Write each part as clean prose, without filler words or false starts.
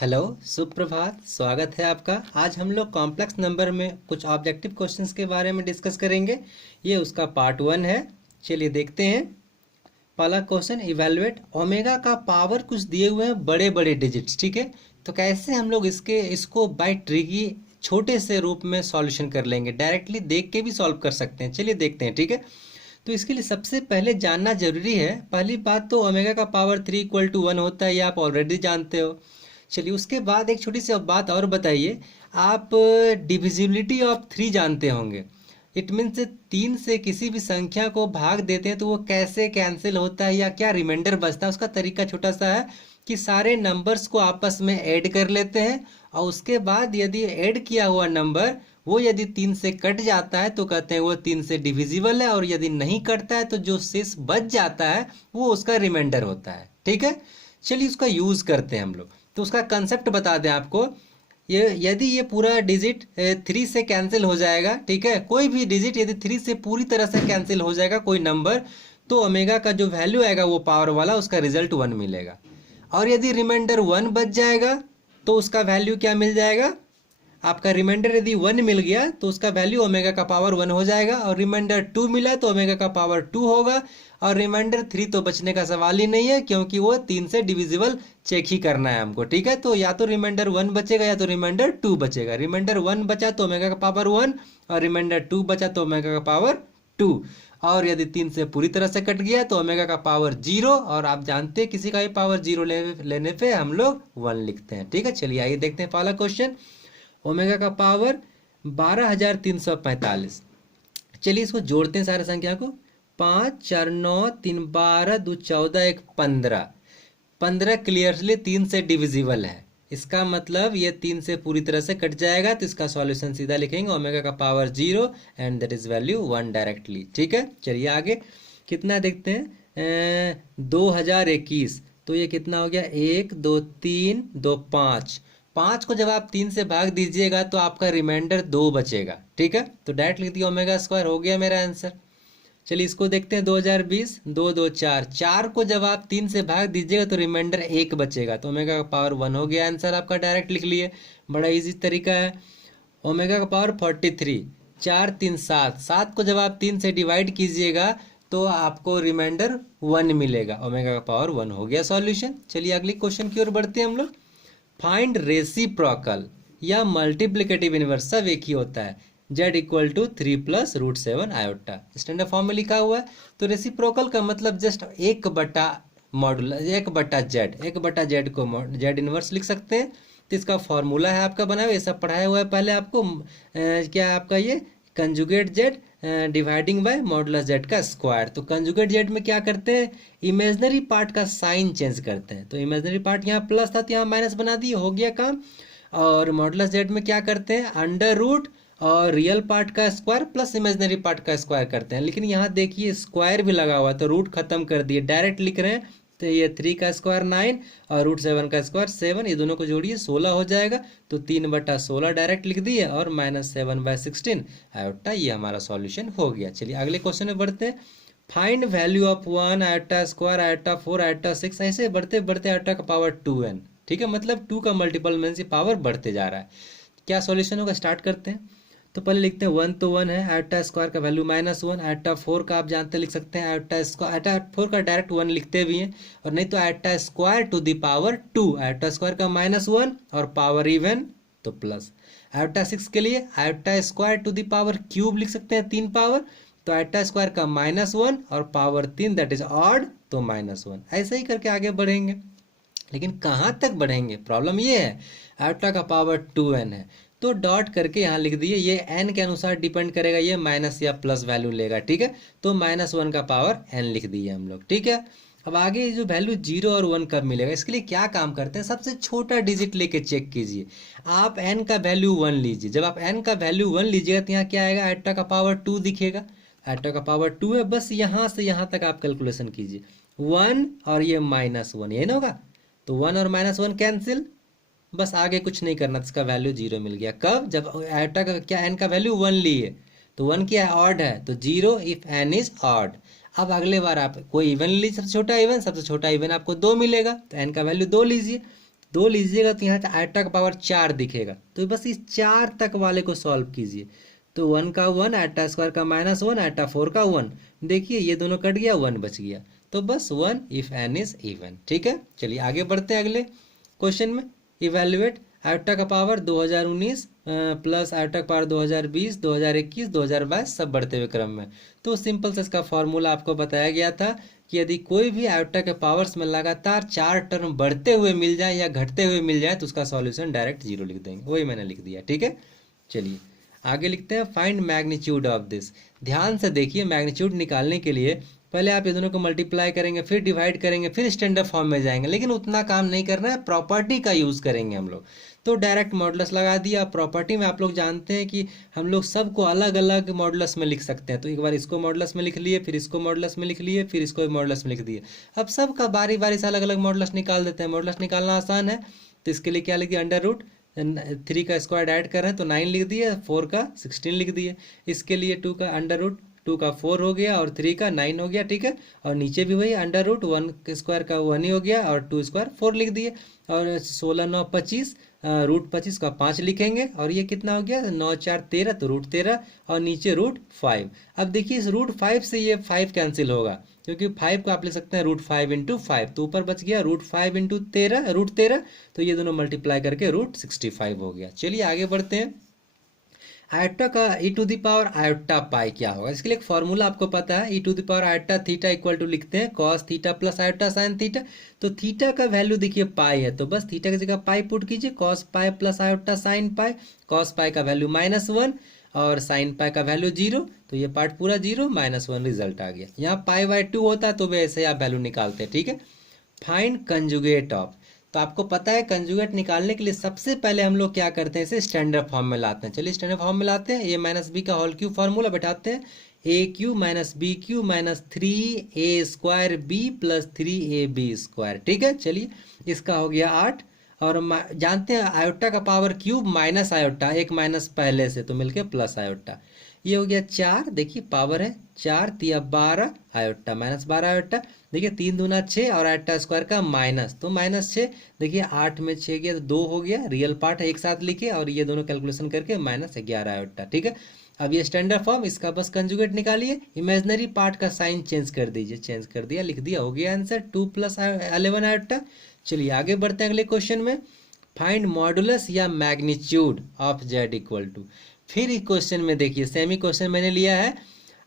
Hello, सुप्रभात। स्वागत है आपका। आज हम लोग कॉम्प्लेक्स नंबर में कुछ ऑब्जेक्टिव क्वेश्चंस के बारे में डिस्कस करेंगे। ये उसका पार्ट 1 है। चलिए देखते हैं। पहला क्वेश्चन, इवेलुएट ओमेगा का पावर। कुछ दिए हुए हैं बड़े बड़े डिजिट्स, ठीक है। तो कैसे हम लोग इसको बाय ट्रिकी छोटे से रूप में सॉल्यूशन कर लेंगे। डायरेक्टली देख के भी सॉल्व कर सकते हैं। चलिए देखते हैं, ठीक है। तो इसके लिए सबसे पहले जानना जरूरी है। पहली बात तो ओमेगा का पावर 3 इक्वल टू 1 होता है, ये आप ऑलरेडी जानते हो। चलिए उसके बाद एक छोटी सी बात और बताइए। आप डिविजिबिलिटी ऑफ 3 जानते होंगे। इट मीन्स 3 से किसी भी संख्या को भाग देते हैं तो वो कैसे कैंसिल होता है या क्या रिमाइंडर बचता है। उसका तरीका छोटा सा है कि सारे नंबर्स को आपस में ऐड कर लेते हैं और उसके बाद यदि ऐड किया हुआ नंबर वो यदि 3 से कट जाता है तो कहते हैं वो 3 से डिविजिबल है, और यदि नहीं कटता है तो जो शेष बच जाता है वो उसका रिमाइंडर होता है, ठीक है। चलिए उसका यूज करते हैं हम लोग। तो उसका कंसेप्ट बता दें आपको। ये यदि ये पूरा डिजिट 3 से कैंसिल हो जाएगा, ठीक है, कोई भी डिजिट यदि 3 से पूरी तरह से कैंसिल हो जाएगा कोई नंबर, तो ओमेगा का जो वैल्यू आएगा वो पावर वाला, उसका रिजल्ट 1 मिलेगा। और यदि रिमाइंडर 1 बच जाएगा तो उसका वैल्यू क्या मिल जाएगा। आपका रिमाइंडर यदि 1 मिल गया तो उसका वैल्यू ओमेगा का पावर 1 हो जाएगा, और रिमाइंडर 2 मिला तो ओमेगा का पावर 2 होगा, और रिमाइंडर 3 तो बचने का सवाल ही नहीं है क्योंकि वो 3 से डिविजिबल चेक ही करना है हमको, ठीक है। तो या तो रिमाइंडर 1 बचेगा या तो रिमाइंडर 2 बचेगा। रिमाइंडर 1 बचा तो ओमेगा का पावर 1, और रिमाइंडर 2 बचा तो ओमेगा का पावर 2। और यदि 3 से पूरी तरह से कट गया तो ओमेगा का पावर 0, और आप जानते हैं किसी का भी पावर 0 लेने पे हम लोग 1 लिखते हैं, ठीक है। चलिए आइए देखते हैं पहला क्वेश्चन। ओमेगा का पावर 12,345। चलिए इसको जोड़ते हैं सारे संख्या को। 5 4 9 3 12 2 14 1 15। 15 क्लियरली 3 से डिविजिबल है। इसका मतलब ये 3 से पूरी तरह से कट जाएगा, तो इसका सॉल्यूशन सीधा लिखेंगे ओमेगा का power 0 and that is value 1 directly, ठीक है। चलिए आगे कितना देखते हैं। 2021, तो ये कितना हो गया। 1 2 3 2 5। 5 को जब आप 3 से भाग दीजिएगा तो आपका रिमाइंडर 2 बचेगा, ठीक है। तो डायरेक्ट लिख दिया ओमेगा स्क्वायर, हो गया मेरा आंसर। चलिए इसको देखते हैं। 2020, 2 2 4। 4 को जब आप 3 से भाग दीजिएगा तो रिमाइंडर 1 बचेगा, तो ओमेगा का पावर 1 हो गया। आंसर आपका डायरेक्ट लिख लिए, बड़ा इजी तरीका है। ओमेगा का पावर 43, 4 3 7। 7 को जब आप 3 से डिवाइड कीजिएगा तो आपको रिमाइंडर 1 मिलेगा। ओमेगा का पावर 1 हो गया सॉल्यूशन। चलिए अगली क्वेश्चन की ओर बढ़ते हैं हम लोग। फाइंड रेसिप्रोकल या मल्टीप्लिकेटिव इनवर्स, सब एक ही होता है। z equal to 3 plus root 7 iota, standard form में लिखा हुआ है। तो रेसिप्रोकल का मतलब जस्ट 1/जेड, 1/जेड को जेड इनवर्स लिख सकते हैं। तो इसका फॉर्मूला है आपका बना हुआ, ये सब पढ़ाया हुआ है पहले आपको। क्या है आपका ये conjugate Z dividing by modulus Z का स्क्वायर। तो कंजुगेट जेड में क्या करते हैं, इमेजनरी पार्ट का साइन चेंज करते हैं। तो इमेजनरी पार्ट यहाँ प्लस था तो यहाँ माइनस बना दिए, हो गया काम। और मॉडुलस जेड में क्या करते हैं, अंडर रूट और रियल पार्ट का स्क्वायर प्लस इमेजनरी पार्ट का स्क्वायर करते हैं। लेकिन यहाँ देखिए स्क्वायर भी लगा हुआ, तो रूट खत्म कर दिए, डायरेक्ट लिख रहे हैं। तो ये 3 का स्क्वायर 9 और रूट 7 का स्क्वायर 7, ये दोनों को जोड़िए 16 हो जाएगा। तो 3/16 डायरेक्ट लिख दिए, और -7/16 आयोटा, ये हमारा सॉल्यूशन हो गया। चलिए अगले क्वेश्चन में बढ़ते हैं। Find value of 1 iota square iota 4 iota 6, ऐसे बढ़ते बढ़ते आयोटा का पावर 2n, ठीक है। मतलब 2 का मल्टीपल में से पावर बढ़ते जा रहा है। क्या सॉल्यूशन होगा, स्टार्ट करते हैं। तो पहले लिखते हैं 1 तो 1 है, आयोटा स्क्वायर का वैल्यू -1, आयोटा 4 का आप जानते लिख सकते हैं, आयोटा स्क्वायर, आयोटा 4 का डायरेक्ट 1 लिखते भी हैं, और नहीं तो iota square to the power 2, iota square का -1 और पावर इवन तो प्लस। आयोटा 6 के लिए iota square to the power cube लिख सकते हैं, 3 पावर। तो आयोटा स्क्वायर का -1 और पावर 3 दैट इज ऑड, तो -1। ऐसे ही करके आगे बढ़ेंगे। लेकिन कहाँ तक बढ़ेंगे, प्रॉब्लम ये है आयोटा का पावर 2n है, तो डॉट करके यहाँ लिख दिए। ये n के अनुसार डिपेंड करेगा, ये माइनस या प्लस वैल्यू लेगा, ठीक है। तो -1 का पावर n लिख दिए हम लोग, ठीक है। अब आगे जो वैल्यू 0 और 1 कब मिलेगा, इसके लिए क्या काम करते हैं, सबसे छोटा डिजिट लेके चेक कीजिए। आप n का वैल्यू 1 लीजिए। जब आप n का वैल्यू 1 लीजिएगा तो यहाँ क्या आएगा, आयोटा का पावर 2 दिखेगा। आयोटा का पावर 2 है, बस यहाँ से यहाँ तक आप कैलकुलेशन कीजिए। 1 और ये -1, यही ना होगा। तो 1 और -1 कैंसिल, बस आगे कुछ नहीं करना, इसका वैल्यू 0 मिल गया। कब, जब आयोटा का क्या n का वैल्यू 1 लिए, तो 1 क्या है, ऑड है, तो 0 इफ n इज ऑड। अब अगले बार आप कोई इवन लीजिए, सबसे छोटा इवन आपको 2 मिलेगा, तो n का वैल्यू 2 लीजिए। 2 लीजिएगा तो यहाँ आयोटा का पावर 4 दिखेगा, तो बस इस 4 तक वाले को सॉल्व कीजिए। तो 1 का 1, आयोटा स्क्वायर का -1, आयोटा 4 का 1, देखिए ये दोनों कट गया, 1 बच गया। तो बस 1 इफ n इज इवन। ठीक है, चलिए आगे बढ़ते हैं अगले क्वेश्चन में। इवेल्युएट आयोटा का पावर 2019 प्लस आयोटा का पावर 2020, 2021, 2022 सब बढ़ते हुए क्रम में। तो सिंपल से इसका फॉर्मूला आपको बताया गया था कि यदि कोई भी आयोटा के पावर्स में लगातार 4 टर्म बढ़ते हुए मिल जाए या घटते हुए मिल जाए तो उसका सॉल्यूशन डायरेक्ट 0 लिख देंगे, वही मैंने लिख दिया। ठीक है, चलिए आगे लिखते हैं फाइंड मैग्नीट्यूड ऑफ दिस। ध्यान से देखिए, मैग्नीट्यूड निकालने के लिए पहले आप ये दोनों को मल्टीप्लाई करेंगे, फिर डिवाइड करेंगे, फिर स्टैंडर्ड फॉर्म में जाएंगे, लेकिन उतना काम नहीं करना है, प्रॉपर्टी का यूज़ करेंगे हम लोग। तो डायरेक्ट मॉडुलस लगा दिया। प्रॉपर्टी में आप लोग जानते हैं कि हम लोग सबको अलग अलग मॉडुलस में लिख सकते हैं। तो एक बार इसको मॉडुलस में लिख लिए, फिर इसको मॉडुलस में लिख लिए, फिर इसको मॉडुलस में लिख दिए। अब सबका बारी बारी से अलग अलग मॉडुलस निकाल देते हैं। मॉडुलस निकालना आसान है, तो इसके लिए क्या लिख दिया, अंडर रूट 3 का स्क्वायर ऐड कर रहे हैं तो 9 लिख दिए, 4 का 16 लिख दिए। इसके लिए 2 का अंडर रूट 2 का 4 हो गया और 3 का 9 हो गया। ठीक है, और नीचे भी वही अंडर रूट 1 स्क्वायर का 1 ही हो गया और 2 स्क्वायर 4 लिख दिए। और 16 9 25, रूट 25 का 5 लिखेंगे और ये कितना हो गया, 9 4 13, तो रूट 13 और नीचे रूट 5। अब देखिए इस रूट 5 से ये 5 कैंसिल होगा, क्योंकि 5 को आप ले सकते हैं रूट 5 इंटू 5, तो ऊपर बच गया रूट 5 इंटू 13, रूट 13, तो ये दोनों मल्टीप्लाई करके रूट 65 हो गया। चलिए आगे बढ़ते हैं। आयोटा का e to the power iota pi क्या होगा, इसके लिए एक फॉर्मूला आपको पता है। E to the power iota theta equal to लिखते हैं cos theta plus iota sine theta. तो थीटा का वैल्यू देखिए पाई है, तो बस थीटा की जगह पाई पुट कीजिए, cos pi plus iota sine pi. Cos pi का वैल्यू -1 और साइन पाई का वैल्यू 0, तो ये पार्ट पूरा 0, -1 रिजल्ट आ गया। यहाँ पाई/2 होता तो वैसे आप वैल्यू निकालते हैं। ठीक है, फाइंड कंजुगेट ऑफ। तो आपको पता है कंजुगेट निकालने के लिए सबसे पहले हम लोग क्या करते हैं, इसे स्टैंडर्ड फॉर्म में लाते हैं। चलिए स्टैंडर्ड फॉर्म में लाते हैं। a-b का होल क्यूब फार्मूला बैठाते हैं, a³ - b³ - 3a² b plus 3ab square. ठीक है, चलिए इसका हो गया 8। और जानते हैं आयोटा का पावर क्यूब माइनस आयोटा, एक माइनस पहले से तो मिलके प्लस आयोटा, ये हो गया 4। देखिए पावर है 4 3 12 आयोटा -12 आयोटा। देखिए 3 दूना 6 और आयोटा स्क्वायर का माइनस, तो -6। देखिए 8 में 6 गया तो 2 हो गया, रियल पार्ट एक साथ लिखे और ये दोनों कैलकुलेशन करके -11 आयोटा। ठीक है, अब ये स्टैंडर्ड फॉर्म, इसका बस कंजुगेट निकालिए। इमेजनरी पार्ट का साइन चेंज कर दीजिए, चेंज कर दिया, लिख दिया, हो गया आंसर 2 + 11 आयोटा। चलिए आगे बढ़ते हैं अगले क्वेश्चन में। फाइंड मॉडुलस या magnitude of Z equal to. फिर इस क्वेश्चन में देखिए सेमी क्वेश्चन मैंने लिया है।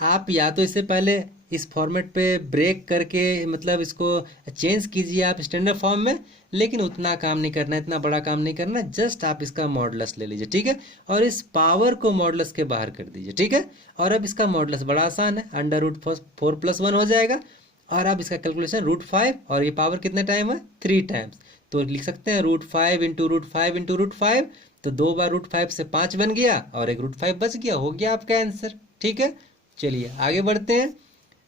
आप या तो इससे पहले इस फॉर्मेट पे ब्रेक करके मतलब इसको चेंज कीजिए आप स्टैंडर्ड फॉर्म में, लेकिन उतना काम नहीं करना, इतना बड़ा काम नहीं करना, जस्ट आप इसका मॉडुलस ले लीजिए। ठीक है, और इस पावर को मॉडुलस के बाहर कर दीजिए। ठीक है, और अब इसका मॉडुलस बड़ा आसान है, अंडर रूट 4 + 1 हो जाएगा। और अब इसका कैलकुलेशन √5 और ये पावर कितने टाइम है, 3 टाइम्स, तो लिख सकते हैं √5 इंटू √5 इंटू √5, तो 2 बार √5 से 5 बन गया और एक √5 बच गया, हो गया आपका आंसर। ठीक है, चलिए आगे बढ़ते हैं।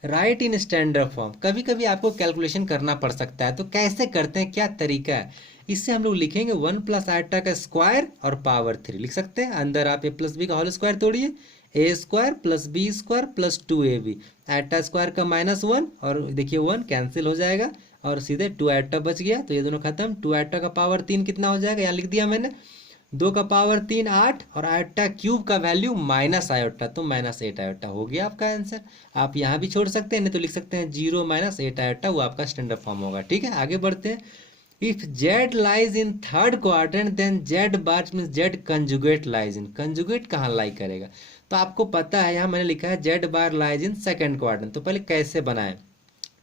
Right in standard form. कभी कभी आपको कैलकुलेशन करना पड़ सकता है, तो कैसे करते हैं, क्या तरीका है, इससे हम लोग लिखेंगे 1 + आयोटा का स्क्वायर और पावर 3 लिख सकते हैं। अंदर आप a + b का होल स्क्वायर तोड़िए, a² + b² + 2ab, iota square का -1 और देखिए 1 कैंसिल हो जाएगा और सीधे 2 आयोटा बच गया, तो ये दोनों खत्म। 2 आयोटा का पावर 3 कितना हो जाएगा, यहाँ लिख दिया मैंने, 2 का पावर 3 8 और आयोटा क्यूब का वैल्यू माइनस आयोटा, तो -8 आयोटा हो गया आपका आंसर। आप यहाँ भी छोड़ सकते हैं, नहीं तो लिख सकते हैं 0 - 8 आयोटा, वो आपका स्टैंडर्ड फॉर्म होगा। ठीक है, आगे बढ़ते हैं। If Z lies in third quadrant then Z bar mean Z conjugate lies in. Conjugate कहाँ लाई करेगा, तो आपको पता है यहाँ मैंने लिखा है Z bar lies in second quadrant. तो पहले कैसे बनाएं,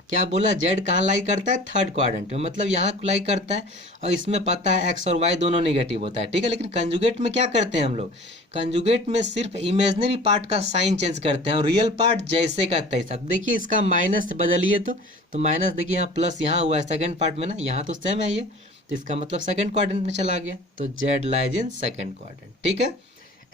क्या बोला, जेड कहाँ लाई करता है, थर्ड क्वाड्रेंट में, मतलब यहाँ लाई करता है। और इसमें पता है एक्स और वाई दोनों नेगेटिव होता है। ठीक है, लेकिन कंजुगेट में क्या करते हैं हम लोग, कंजुगेट में सिर्फ इमेजनरी पार्ट का साइन चेंज करते हैं और रियल पार्ट जैसे का तैसा। देखिए इसका माइनस बदलिए तो माइनस, देखिए यहाँ प्लस यहाँ हुआ है सेकंड पार्ट में ना, यहाँ तो सेम है ये, तो इसका मतलब सेकंड क्वाड्रेंट में चला गया, तो Z lies in second quadrant. ठीक है,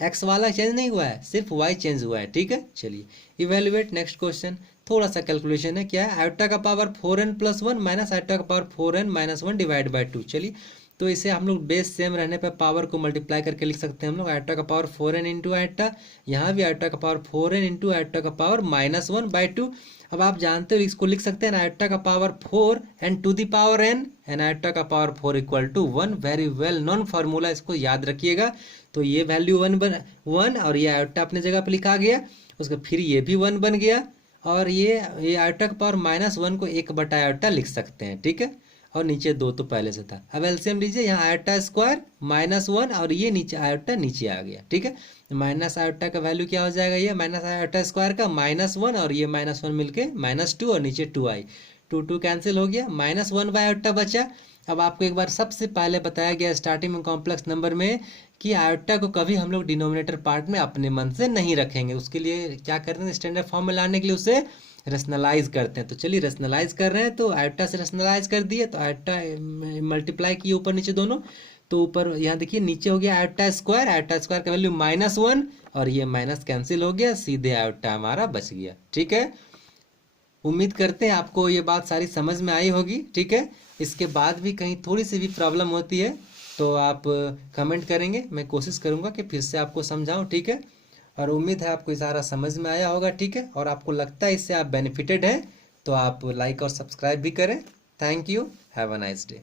एक्स वाला चेंज नहीं हुआ है, सिर्फ वाई चेंज हुआ है। ठीक है, चलिए इवेल्युएट नेक्स्ट क्वेश्चन। थोड़ा सा कैलकुलेशन है, क्या है, आयोटा का पावर 4n + 1 माइनस आयोटा का पावर 4n - 1 डिवाइड बाई 2। चलिए तो इसे हम लोग बेस सेम रहने पर पावर को मल्टीप्लाई करके लिख सकते हैं हम लोग आयोटा का पावर 4n इंटू आयोटा, यहाँ भी आयोटा का पावर 4n इंटू आयोटा का पावर -1/2। अब आप जानते हो इसको लिख सकते हैं आयोटा का power 4 and to the power n and iota का power 4 equal to 1। Very well known formula, इसको याद रखिएगा। तो ये वैल्यू 1 और ये आयोटा अपने जगह पर लिखा गया, उसका फिर ये भी 1 बन गया, और ये आयोटा का पावर -1 को 1 बटा आयोटा लिख सकते हैं, ठीक है। और नीचे 2 तो पहले से था। अब एलसीएम लीजिए, यहाँ आयोटा स्क्वायर -1 और ये नीचे आयोटा नीचे आ गया, ठीक है। माइनस आयोटा का वैल्यू क्या हो जाएगा, ये माइनस आयोटा स्क्वायर का -1 और ये -1 मिलके -2 और नीचे 2 आई, 2 कैंसिल हो गया, -1/आयोटा बचा। अब आपको एक बार सबसे पहले बताया गया स्टार्टिंग में कॉम्प्लेक्स नंबर में कि आयोटा को कभी हम लोग डिनोमिनेटर पार्ट में अपने मन से नहीं रखेंगे। उसके लिए क्या करते हैं, स्टैंडर्ड फॉर्म में लाने के लिए उसे रेशनलाइज करते हैं। तो चलिए रेशनलाइज कर रहे हैं, तो आयोटा से रेशनलाइज कर दिए, तो आयोटा मल्टीप्लाई किए ऊपर नीचे दोनों, तो ऊपर यहाँ देखिए नीचे हो गया आयोटा स्क्वायर का वैल्यू -1 और ये माइनस कैंसिल हो गया, सीधे आयोटा हमारा बच गया, ठीक है। उम्मीद करते हैं आपको ये बात सारी समझ में आई होगी, ठीक है। इसके बाद भी कहीं थोड़ी सी भी प्रॉब्लम होती है तो आप कमेंट करेंगे, मैं कोशिश करूँगा कि फिर से आपको समझाऊँ, ठीक है। और उम्मीद है आपको सारा समझ में आया होगा, ठीक है। और आपको लगता है इससे आप बेनिफिटेड हैं तो आप लाइक और सब्सक्राइब भी करें। Thank you, have a nice day.